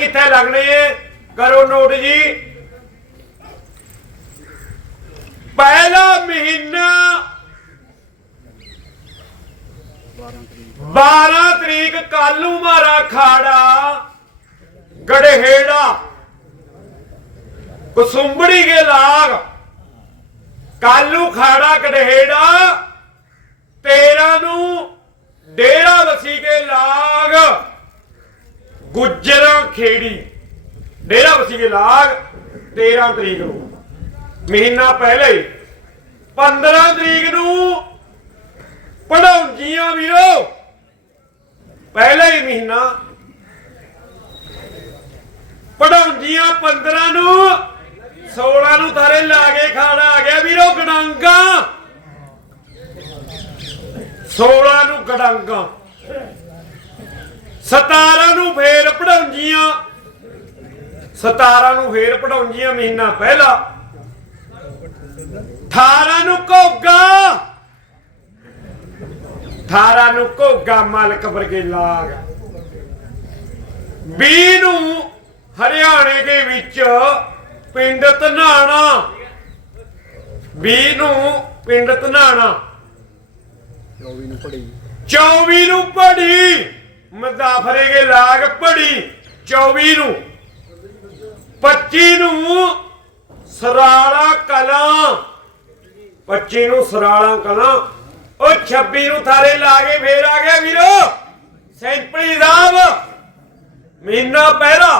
ਕਿੱਥੇ ਲੱਗਣੇ ਏ? ਕਰੋ ਨੋਟ ਜੀ। ਪਹਿਲਾ ਮਹੀਨਾ 12 ਤਰੀਕ ਕਾਲੂ ਮਾਰਾ ਖਾੜਾ, ਗੜਹੇੜਾ, ਕੁਸੁੰਬੜੀ ਕੇ ਲਾਗ, ਕਾਲੂ ਖਾੜਾ, ਗੜਹੇੜਾ 13 ਨੂੰ ਡੇਰਾ ਵਸੀ ਕੇ ਲਾਗ ਗੁੱਜਰਾਂ ਖੇੜੀ। ਡੇਰਾ ਵਸੀ ਲਾਗ 13 ਤਰੀਕ ਨੂੰ। ਮਹੀਨਾ ਪਹਿਲੇ ਹੀ 15 ਤਰੀਕ ਨੂੰ ਪੜਾਉਂਜੀਆਂ ਵੀਰੋ। ਪਹਿਲਾ ਹੀ ਮਹੀਨਾ ਪੜਾਉਂਜੀਆਂ 15 ਨੂੰ 16 ਨੂੰ ਤਾਰੇ ਕੇ ਖਾਣਾ ਆ ਗਿਆ ਵੀਰੋ ਗੜਾਂਗਾ। 16 ਨੂੰ ਗੜਾਂਗਾ। 17 ਨੂੰ ਫੇਰ ਪੜਾਉਂਜੀਆਂ 17 ਨੂੰ ਫੇਰ ਪੜਾਉਂਜੀਆਂ ਮਹੀਨਾ ਪਹਿਲਾ। 18 ਨੂੰ ਘੋਗਾ। 18 ਨੂੰ ਘੋਗਾ ਮਲਕ ਵਰਗੇ ਲਾਗ। 20 ਨੂੰ ਹਰਿਆਣੇ ਦੇ ਵਿੱਚ ਪਿੰਡ ਧਨਾਣਾ। 20 ਨੂੰ ਪਿੰਡ ਧਨਾਣਾ। 24 ਨੂੰ ਪੜੀ 24 ਨੂੰ ਪੜੀ ਮਦਾਫਰੇ ਕੇ ਲਾਗ ਪੜੀ 24 ਨੂੰ। 25 ਨੂੰ ਸਰਾਲਾ ਕਲਾਂ। 25 ਨੂੰ ਸਰਾਲਾ ਕਲਾਂ। ਉਹ 26 ਨੂੰ ਥਾਰੇ ਲਾ ਕੇ ਫੇਰ ਆ ਗਿਆ ਵੀਰੋ। ਸੈਂਪਲੀ ਸਾਹਿਬ, ਮਹੀਨਾ ਪਹਿਲਾ।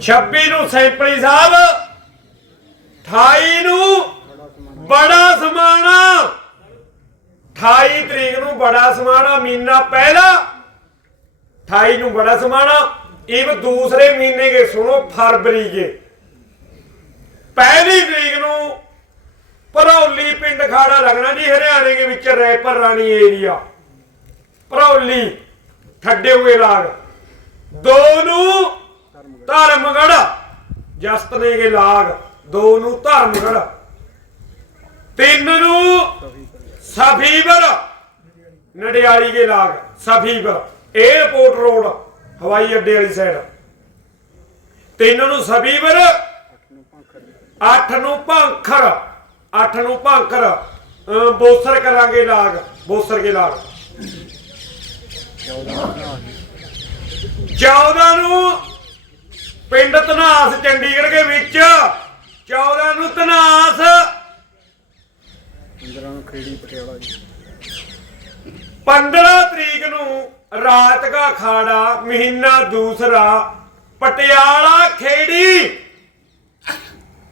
26 ਨੂੰ ਸੈਂਪਲੀ ਸਾਹਿਬ 28 ਨੂੰ ਬੜਾ ਸਮਾਣਾ 28 ਤਰੀਕ ਨੂੰ ਬੜਾ ਸਮਾਣਾ ਮਹੀਨਾ ਪਹਿਲਾ 28 ਨੂੰ ਬੜਾ ਸਮਾਣਾ ਇਹ ਦੂਸਰੇ ਮਹੀਨੇ ਕੇ, ਸੁਣੋ, ਫਰਵਰੀ ਕੇ। ਪਹਿਲੀ ਤਰੀਕ ਨੂੰ ਭਰੌਲੀ ਪਿੰਡ ਖਾੜਾ ਲੱਗਣਾ ਜੀ, ਹਰਿਆਣੇ ਦੇ ਵਿੱਚ ਰੈਪਰ ਰਾਣੀ ਏਰੀਆ ਭਰੌਲੀ, ਠੱਡੇ ਹੋਏ ਲਾਗ ਦੋ ਨੂੰ ਧਰਮਗੜ ਜਸਤਨੇ ਕੇ ਲਾਗ। ਦੋ ਨੂੰ ਧਰਮਗੜ ਤਿੰਨ ਨੂੰ ਸਫੀਵਰ, ਨਡਿਆਲੀ ਕੇ ਲਾਗ, ਸਫੀਵਰ 에어ਪੋਰਟ ਰੋਡ, ਹਵਾਈ ਅੱਡੇ ਵਾਲੀ ਸਾਈਡ ਤਿੰਨ ਨੂੰ ਸਫੀਵਰ 8 ਨੂੰ ਭਾਂਖਰ 8 ਨੂੰ ਭਾਂਖਰ ਬੋਸਰ ਕਰਾਂਗੇ ਲਾਗ, ਬੋਸਰ ਕੇ ਲਾਗ। 14 ਨੂੰ ਪਿੰਡ ਧਨਾਸ, ਚੰਡੀਗੜ੍ਹ ਦੇ ਵਿੱਚ 14 ਨੂੰ ਧਨਾਸ 15 ਨੂੰ ਖੇੜੀ ਪਟਿਆਲਾ ਜੀ। 15 ਤਰੀਕ ਨੂੰ ਰਾਤ ਦਾ ਖਾੜਾ ਮਹੀਨਾ ਦੂਸਰਾ ਪਟਿਆਲਾ ਖੇੜੀ।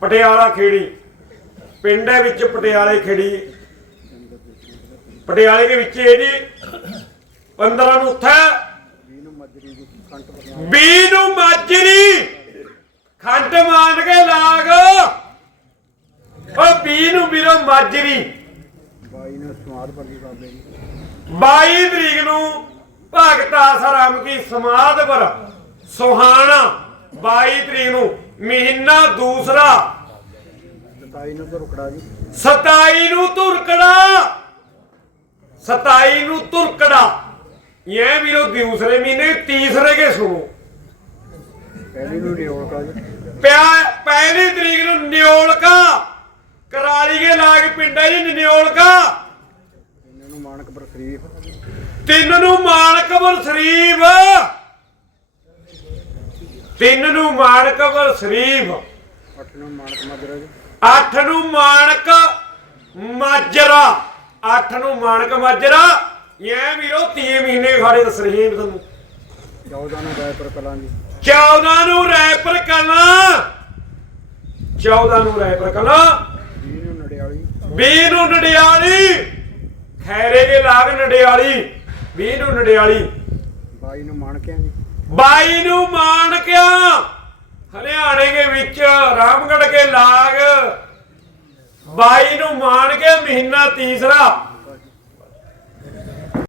ਪਟਿਆਲਾ ਖੇੜੀ। ਪਿੰਡ ਹੈ ਵਿੱਚ ਪਟਿਆਲੇ ਖੇੜੀ। ਪਟਿਆਲੇ ਦੇ ਵਿੱਚ ਇਹ ਜੀ 15 ਨੂੰ ਉੱਥੇ 20 ਨੂੰ ਮੱਜਰੀ ਜੀ ਕੰਟ ਬਰਨਾਲਾ 20 ਨੂੰ ਮਾਜਰੀ। ਖੰਡ ਮਾਨ ਕੇ ਲਾਗ। ਉਹ 20 ਨੂੰ ਵੀਰੋ ਮਾਜਰੀ। 22 ਨੂੰ ਸਮਾਦ ਪਰਦੀ ਬਾਬੇ ਜੀ। 22 ਤਰੀਕ ਨੂੰ ਭਗਤਾ ਸਰਾਮ ਕੀ ਸਮਾਧ ਪਰ ਸੁਹਾਣਾ। 22 ਤਰੀਕ ਨੂੰ ਮਹੀਨਾ ਦੂਸਰਾ। 27 ਨੂੰ ਤਾਂ ਰੁਕੜਾ ਜੀ। 27 ਨੂੰ ਤੁਰਕੜਾ 27 ਨੂੰ ਤੁਰਕੜਾ ਇਹ ਵੀਰੋ ਦੂਸਰੇ ਮਹੀਨੇ ਤੀਸਰੇ ਕੇ ਸੁਣੋ। ਪਹਿਲੀ ਨੂੰ ਨਿਓਲਕਾ ਜੀ। ਪਿਆ ਪਹਿਲੀ ਤਰੀਕ ਨੂੰ ਨਿਓਲਕਾ। ਕਰਾਲੀ ਕੇ ਲਾਗ ਪਿੰਡ ਹੈ ਜੀ ਨਿਓਲਕਾ। ਇਹਨਾਂ ਨੂੰ ਮਾਨਕਪੁਰ ਸ਼ਰੀਫ। ਤਿੰਨ ਨੂੰ ਮਾਨਕਬਰ ਸ਼ਰੀਫ। ਤਿੰਨ ਨੂੰ ਮਾਨਕਬਰ ਸ਼ਰੀਫ। 8 ਨੂੰ ਮਾਨਕ ਮਾਜਰਾ ਜੀ। ਅੱਠ ਨੂੰ ਮਾਨਕ ਮਾਜਰਾ। ਅੱਠ ਨੂੰ ਮਾਨਕ ਮਾਜਰਾ। ਇਹ ਵੀਰੋ 3 ਮਹੀਨੇ ਖਾੜੇ ਦੱਸ ਰਹੇ ਹਾਂ ਤੁਹਾਨੂੰ। 14 ਨੂੰ ਰਾਏਪੁਰ ਕਲਾਂ ਜੀ। 14 ਨੂੰ ਰੈਪਰ ਕਲਾ। 14 ਨੂੰ ਰੈਪਰ ਕਲਾ। 20 ਨੂੰ ਨੜਿਆਲੀ 20 ਨੂੰ ਨੜਿਆਲੀ ਖੈਰੇ ਕੇ ਲਾਗ ਨੜਿਆਲੀ 20 ਨੂੰ ਨੜਿਆਲੀ 22 ਨੂੰ ਮਾਨਕਿਆਂ ਜੀ? 22 ਨੂੰ ਮਾਨਕਿਆ ਹਰਿਆਣੇ ਦੇ ਵਿੱਚ ਰਾਮਗੜ੍ਹ ਕੇ ਲਾਗ। 22 ਨੂੰ ਮਾਨਕਿਆ ਮਹੀਨਾ ਤੀਸਰਾ।